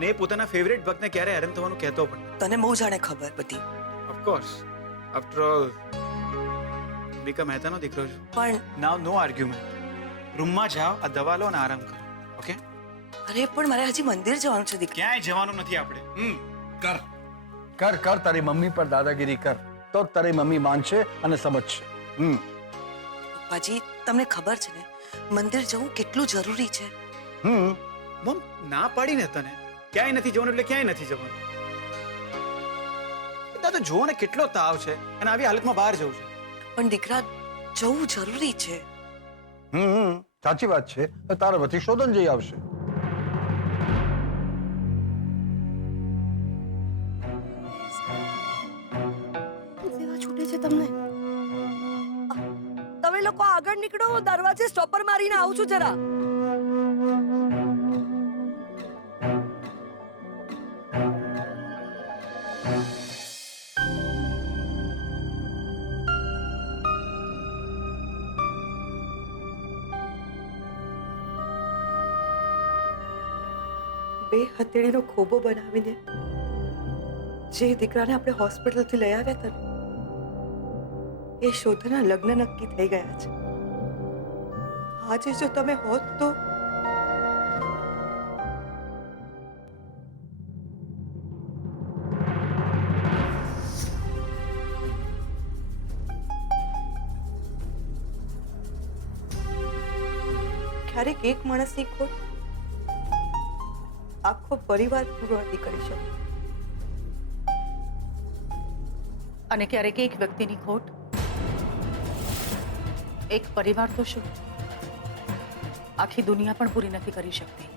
ને એ પોતાના ફેવરેટ ભક્તને ક્યારે હેરાન થવાનું કહેતો પણ. તને બહુ જાણે ખબર બધી. ઓફકોર્સ, આફ્ટર ઓલ અંબિકા મહેતાનો દીકરો છું. પણ નાવ નો આર્ગ્યુમેન્ટ. રૂમમાં જાઓ, આ દવા લો અને આરામ કરો, ઓકે? અરે પણ મારે હજી મંદિર જવાનું છે દીકરા. ક્યાંય જવાનું નથી આપણે. કર. કર કર તારી મમ્મી પર દાદાગીરી કર, તો જ તારી મમ્મી માનશે અને સમજશે. પપ્પાજી, તમને ખબર છે ને મંદિર જવું કેટલું જરૂરી છે. મમ, ના પાડીને તને ક્યાંય નથી જવાનું એટલે ક્યાંય નથી જવાનું. બધા તો જુઓ ને કેટલો તાવ છે અને આવી હાલતમાં બહાર જવું છે. પણ દીકરા, જવું જરૂરી છે. સાચી વાત છે. તારા વતી શોધન જઈ આવશે. સેવા છૂટે છે તમને. તમે લોકો આગળ નીકળો, હું દરવાજે સ્ટોપર મારીને આવું છું જરા. બે હથેળીનો ખોબો બનાવીને જે દીકરાને આપણે હોસ્પિટલથી લઈ આવ્યા હતા ને, એ શોધના લગ્ન નક્કી થઈ ગયા છે. આજે જો તમે હોત તો ક્યારેક એક માણસની ખોટ આખો પરિવાર પૂરો નથી કરી શકતો. અને ક્યારેક એક વ્યક્તિની ખોટ એક પરિવાર તો શું, આખી દુનિયા પણ પૂરી નથી કરી શકતી.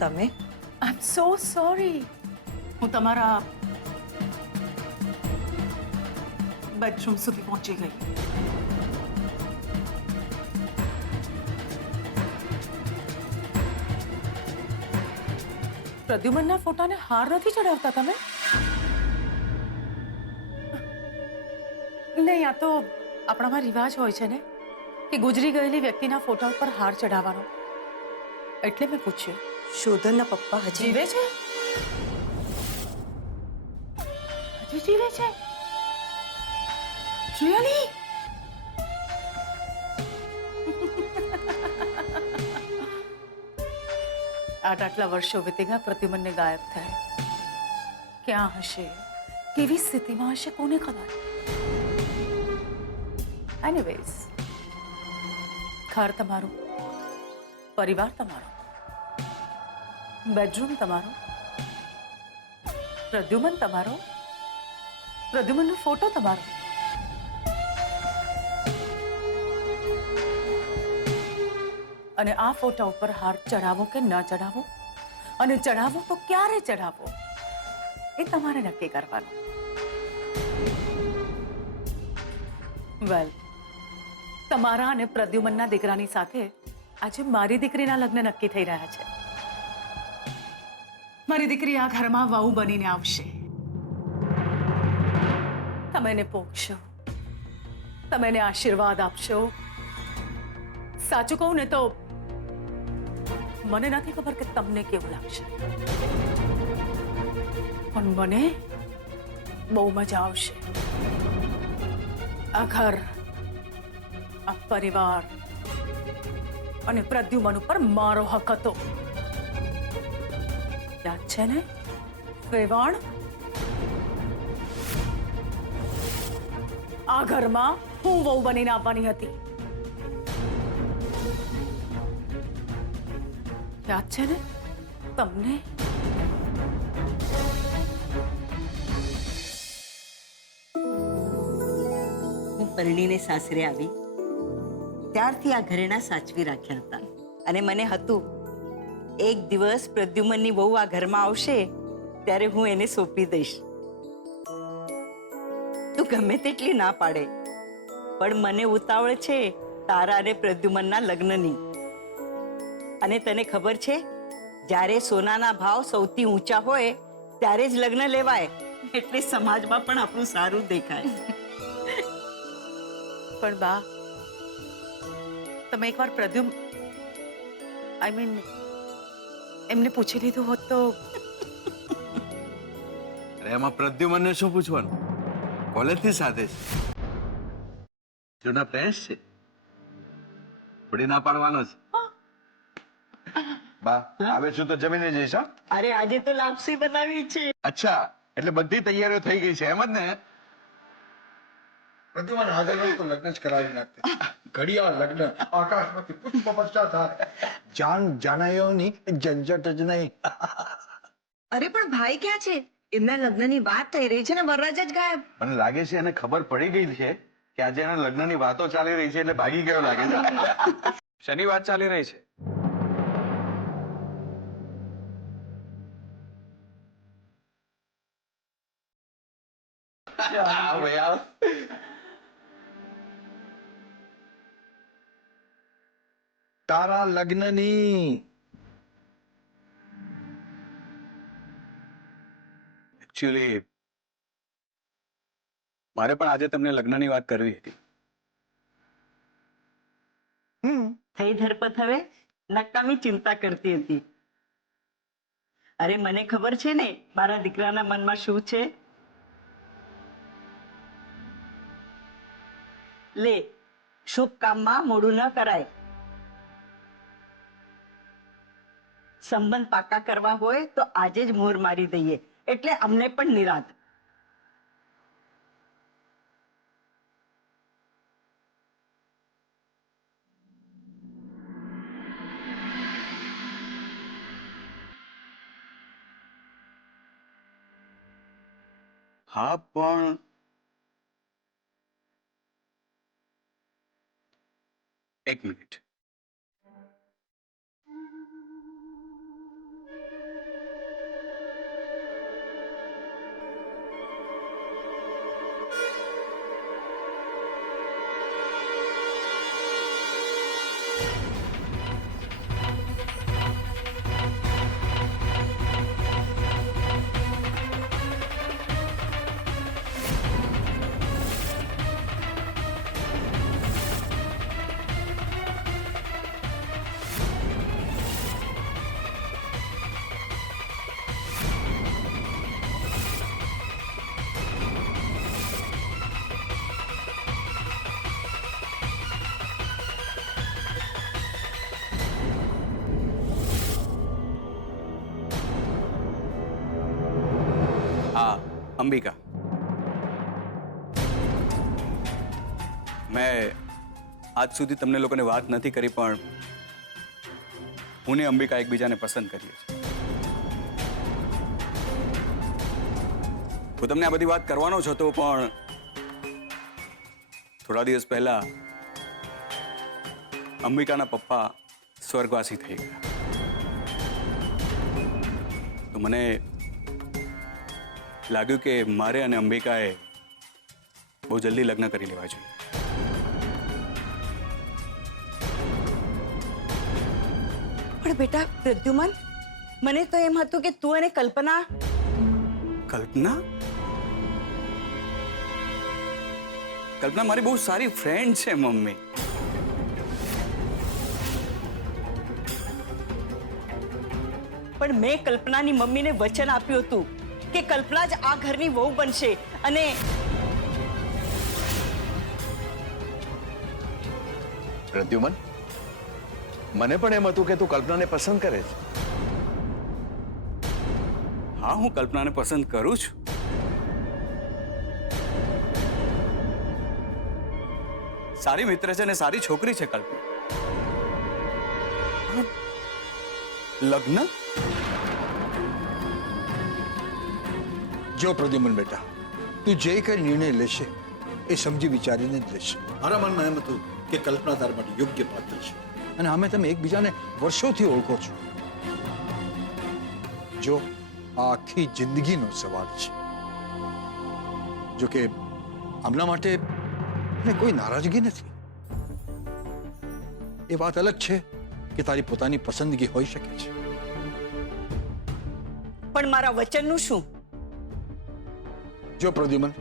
તમે આઈ એમ સો સોરી. હું તમારા બેડરૂમ સુધી પહોંચી ગઈ. પ્રદ્યુમનના ફોટાને હાર નથી ચડાવતા તમે? નહીં, આ તો આપણામાં રિવાજ હોય છે ને કે ગુજરી ગયેલી વ્યક્તિના ફોટા ઉપર હાર ચડાવવાનો. એટલે મેં પૂછ્યું. શોધનના પપ્પા હજી જીવે છે? હજી જીવે છે? રિયલી? આટલા વર્ષો વીતી ગયા, પ્રદ્યુમનને ગાયબ થાય. ક્યાં હશે, કેવી સ્થિતિમાં હશે, કોને ખબર. એનીવેઝ, ઘર તમારું, પરિવાર તમારો, બેડરૂમ તમારો, પ્રદ્યુમન તમારો, પ્રદ્યુમનનો ફોટો તમારો. અને આ ફોટા ઉપર હાર ચડાવો કે ન ચડાવો, અને ચડાવો તો ક્યારે ચડાવો, એ તમારે નક્કી કરવાનું. વેલ, તમારા અને પ્રદ્યુમનના દીકરાની સાથે આજે મારી દીકરીના લગ્ન નક્કી થઈ રહ્યા છે. મારી દીકરી આ ઘરમાં વહુ બનીને આવશે. તમે એને પોખશો, તમે એને આશીર્વાદ આપશો. સાચું કહું ને તો મને નથી ખબર કે તમને કેવું લાગશે, પણ મને બહુ મજા આવશે. આ ઘર, આ પરિવાર અને પ્રદ્યુમન ઉપર મારો હક હતો. યાદ છે ને વેવાણ? આ ઘરમાં હું વહુ બનીને આવવાની હતી. યાદ છે ને તમને? પરણીને સાસરે આવી ત્યારથી આ ઘરેણા સાચવી રાખ્યા હતા અને મને હતું એક દિવસ પ્રદ્યુમનની વહુ આ ઘરમાં આવશે ત્યારે હું એને સોંપી દઈશ. તું ગમે તેટલી ના પાડે પણ મને ઉતાવળ છે તારા અને પ્રદ્યુમનના લગ્નની. અને તને ખબર છે જ્યારે સોનાના ભાવ સૌથી ઊંચા હોય ત્યારે જ લગ્ન લેવાય એટલે સમાજમાં પણ આપણું સારું દેખાય. પણ બા તમે એકવાર એમને પૂછી લીધું હોત તો. અરે એમાં પ્રદ્યુમનને શું પૂછવાનું? કોલેજથી સાથે છે, જૂના ફ્રેન્ડ્સ છે, થોડી ના પાડવાનો છે. બા આવે છું તો જમીને જઈશ. હા, અરે આજે તો લાપસી બનાવી છે. અચ્છા, એટલે બધી તૈયારીઓ થઈ ગઈ છે એમ જ ને? પ્રદ્યુમન હાજર હોય તો લગ્ન જ કરાવી નાખતે. ઘડિયાળ લગ્ન આકાશમાંથી પુષ્પ વર્ષા થાય. જાન જાનાયોની ઝંઝટ જ નહીં. અરે પણ ભાઈ ક્યાં છે? એમના લગ્નની વાત થઈ રહી છે ને વરરાજ જ ગાયબ. મને લાગે છે એને ખબર પડી ગઈ છે કે આજે એના લગ્નની વાતો ચાલી રહી છે એટલે ભાગી ગયો લાગે છે. શેની વાત ચાલી રહી છે? આવ ભાઈ આવ. તારા લગ્નની. એકચ્યુઅલી મારે પણ આજે તમને લગ્નની વાત કરવી હતી. થઈ ધરપત હવે નકામી ચિંતા કરતી હતી. અરે મને ખબર છે ને મારા દીકરાના મનમાં શું છે. લે, શુભ કામમાં મોડું ન કરાય. સંબંધ પાકા કરવા હોય તો આજે જ મોહર મારી દઈએ એટલે અમને પણ નિરાંત. હા પણ એક મિનિટ. અંબિકા, મેં આજ સુધી તમને લોકોને વાત નથી કરી પણ હું ને અંબિકા એકબીજાને પસંદ કરીએ છીએ. હું તમને આ બધી વાત કરવાનો જ હતો પણ થોડા દિવસ પહેલા અંબિકાના પપ્પા સ્વર્ગવાસી થઈ ગયા. તો મને લાગ્યું કે મારે અને અંબિકાએ બહુ જલ્દી લગ્ન કરી લેવા જોઈએ. પણ બેટા પ્રદ્યુમન, મને તો એમ હતું કે તું અને કલ્પના. કલ્પના? કલ્પના મારી બહુ સારી ફ્રેન્ડ છે મમ્મી. પણ મેં કલ્પનાની મમ્મીને વચન આપ્યું હતું કે કલ્પના જ આ ઘરની વહુ બનશે અને પ્રદ્યુમન, મને પણ એમ હતું કે તું કલ્પનાને પસંદ કરે છે. હા, હું કલ્પનાને પસંદ કરું છું. સારી મિત્ર છે અને સારી છોકરી છે કલ્પના. લગ્ન? જો પ્રદ્યુમન બેટા, તું જે કઈ નિર્ણય લેશે એ એ સમજી વિચારીને જ લેશે. મારા મનમાં એમ હતું કે કલ્પના તારા માટે યોગ્ય પાત્ર છે અને અમે તમે એકબીજાને વર્ષોથી ઓળખો છો. જો આ આખી જિંદગીનો સવાલ છે. જો કે આમના માટે મને કોઈ નારાજગી નથી. એ વાત અલગ છે કે તારી પોતાની પસંદગી હોઈ શકે છે. પણ મારા વચનનું શું? જો પ્રદ્યુમન,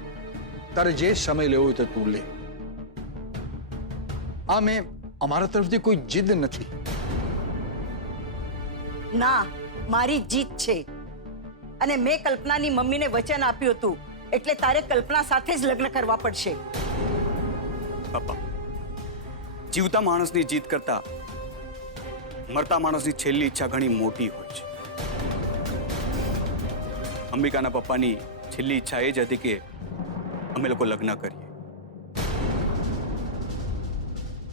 તારે જે સમય લેવો હોય તો તું લે. આ મેં અમારા તરફથી કોઈ જીદ નથી. ના, મારી જીત છે. અને મેં કલ્પનાની મમ્મીને વચન આપ્યું હતું એટલે તારે કલ્પના સાથે જ લગ્ન કરવા પડશે. પપ્પા, જીવતા માણસની જીત કરતા મરતા માણસની છેલ્લી ઈચ્છા ઘણી મોટી હોય છે. અંબિકાના પપ્પાની છેલ્લી ઈચ્છા એ જ હતી કે અમે લોકો લગ્ન કરીએ.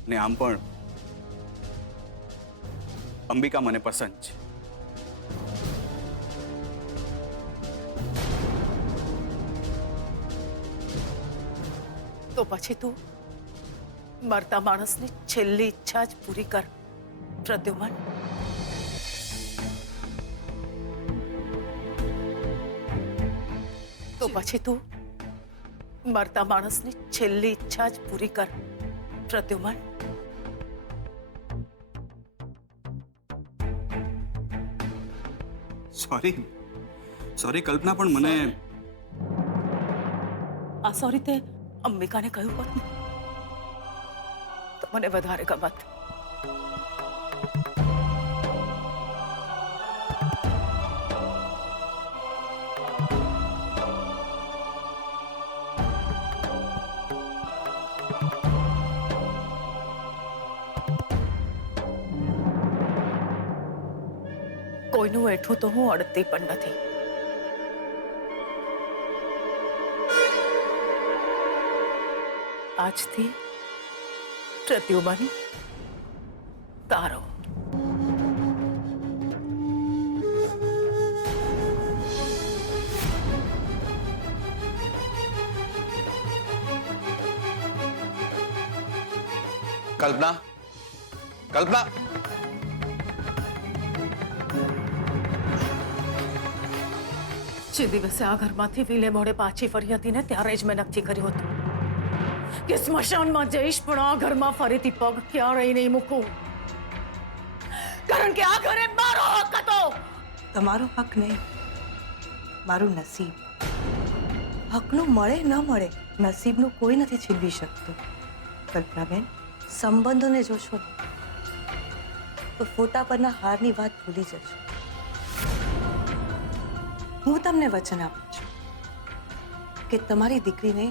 ને આમ પણ અંબિકા મને પસંદ છે. તો પછી તું મરતા માણસની છેલ્લી ઈચ્છા જ પૂરી કર પ્રદ્યુમન. તો પછી તું મરતા માણસની છેલ્લી ઈચ્છા જ પૂરી કર પ્રદ્યુમન. સોરી કલ્પના, પણ મને આ સોરી તે અંબિકાને કહ્યું હોત ને તો મને વધારે ગમત. કોઈનું એઠું તો હું અડતી પણ નથી. આજથી પ્રદ્યુમન તારો. કલ્પના, કલ્પના, જે દિવસે આ ઘરમાંથી વિલે મોડે પાછી ફરી હતી ને ત્યારે જ મેં નક્કી કર્યું હતું કે સ્મશાનમાં જઈશ પણ આ ઘરમાં ફરીથી પગ ક્યારેય નહીં મૂકું. કારણ કે આ ઘરે મારો હક હતો. તમારો હક નહીં, મારું નસીબ. હકનું મળે ન મળે, નસીબનું કોઈ નથી છીનવી શકતું. કલ્પનાબેન, સંબંધોને જોશો ને તો ફોટા પરના હારની વાત ભૂલી જશો. હું તમને વચન આપું છું કે તમારી દીકરીને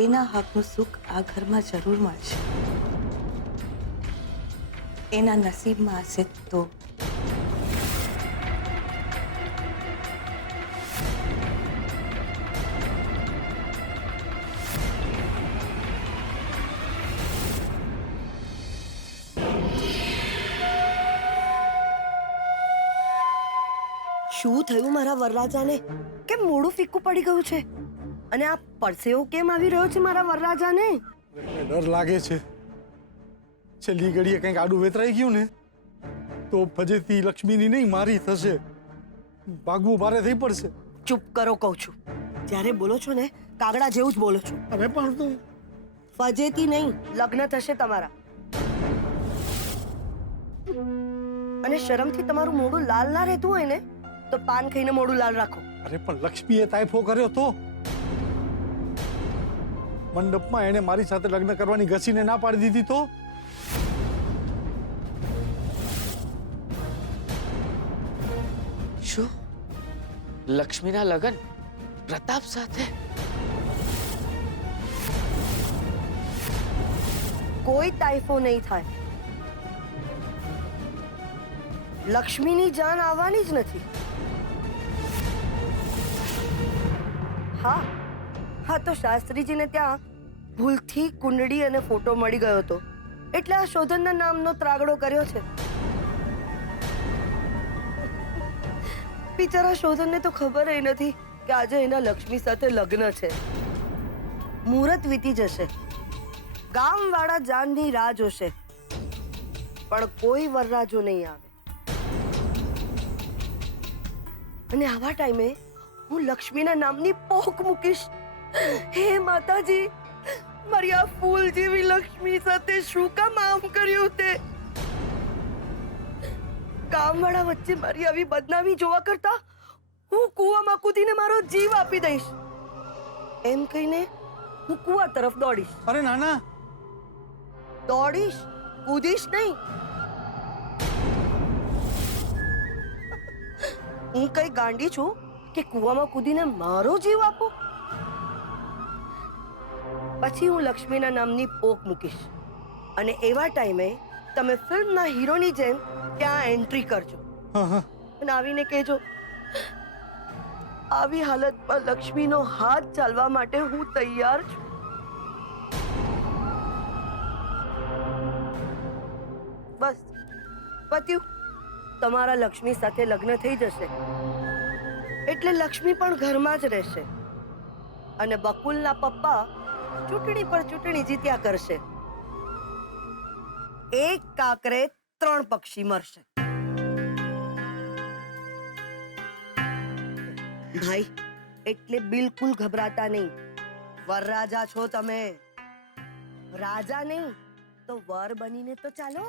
એના હકનું સુખ આ ઘરમાં જરૂર મળશે. એના નસીબમાં હશે તો. શું થયું મારા વરરાજાને? કેમ મોઢું ફીક્કું પડી ગયું છે? અને આ પરસેવો કેમ આવી રહ્યો છે મારા વરરાજાને? ડર લાગે છે છેલ્લી ઘડીએ કંઈક આડું વેતરાઈ ગયું ને તો ફજેતી લક્ષ્મીની નહીં મારી થશે. ભાગવું ભારે થઈ પડશે. ચૂપ કરો કહું છું. જ્યારે બોલો છો ને કાગડા જેવું જ બોલો છો. હવે પણ તો ફજેતી નહીં, લગ્ન થશે તમારા. અને શરમથી તમારું મોઢું લાલ ના રહેતું હોય ને તો પાન ખાઈને મોઢું લાલ રાખો. અરે પણ લક્ષ્મીએ તાયફો કર્યો તો મંડપમાં એને મારી સાથે લગ્ન કરવાની ઘસીને ના પાડી દીધી તો. શું લક્ષ્મીના લગ્ન પ્રતાપ સાથે? કોઈ તાઇફો નહીં થાય. લક્ષ્મીની જાન આવવાની જ નથી. હા હા, તો શાસ્ત્રીજીને ત્યાં ભૂલથી કુંડળી અને ફોટો મળી ગયો હતો એટલે આ શોધનના નામનો ત્રાગડો કર્યો છે. બિચારા શોધનને તો ખબર ય નથી કે આજે એના લક્ષ્મી સાથે લગ્ન છે. મુહૂર્ત વીતી જશે, ગામવાળા જાનની રાહ જોશે, પણ કોઈ વરરાજો નહીં આવે. અને આવા ટાઈમે હું લક્ષ્મીના નામની પોક મૂકીશ. હે માતાજી, મારી આ ફૂલ જેવી લક્ષ્મી સાથે શું કામ આમ કર્યું તે? ગામવાળા વચ્ચે મારી આવી બદનામી જોવા કરતા હું કૂવામાં કૂદીને મારો જીવ આપી દઈશ. એમ કહીને હું કૂવા તરફ દોડીશ. અરે નાના, દોડીશ, કૂદીશ નહીં. હું કઈ ગાંડી છું કે કૂવામાં કૂદીને મારો જીવ આપો? પછી હું લક્ષ્મીના નામની પોક મૂકીશ અને એવા ટાઈમે તમે ફિલ્મના હીરોની જેમ ત્યાં એન્ટ્રી કરજો અને આવીને કહેજો, આવી હાલતમાં લક્ષ્મીનો હાથ ચાલવા માટે હું તૈયાર છું. બસ પત્યું. તમારા લક્ષ્મી સાથે લગ્ન થઈ જશે એટલે લક્ષ્મી પણ ઘરમાં જ રહેશે અને બકુલના પપ્પા ચૂંટણી પર ચૂંટણી જીત્યા કરશે. એક કાકરે 3 પક્ષી મરશે. ભાઈ, એટલે બિલકુલ ગભરાતા નહીં. વરરાજા છો તમે, રાજા નહીં તો વર બનીને તો ચાલો.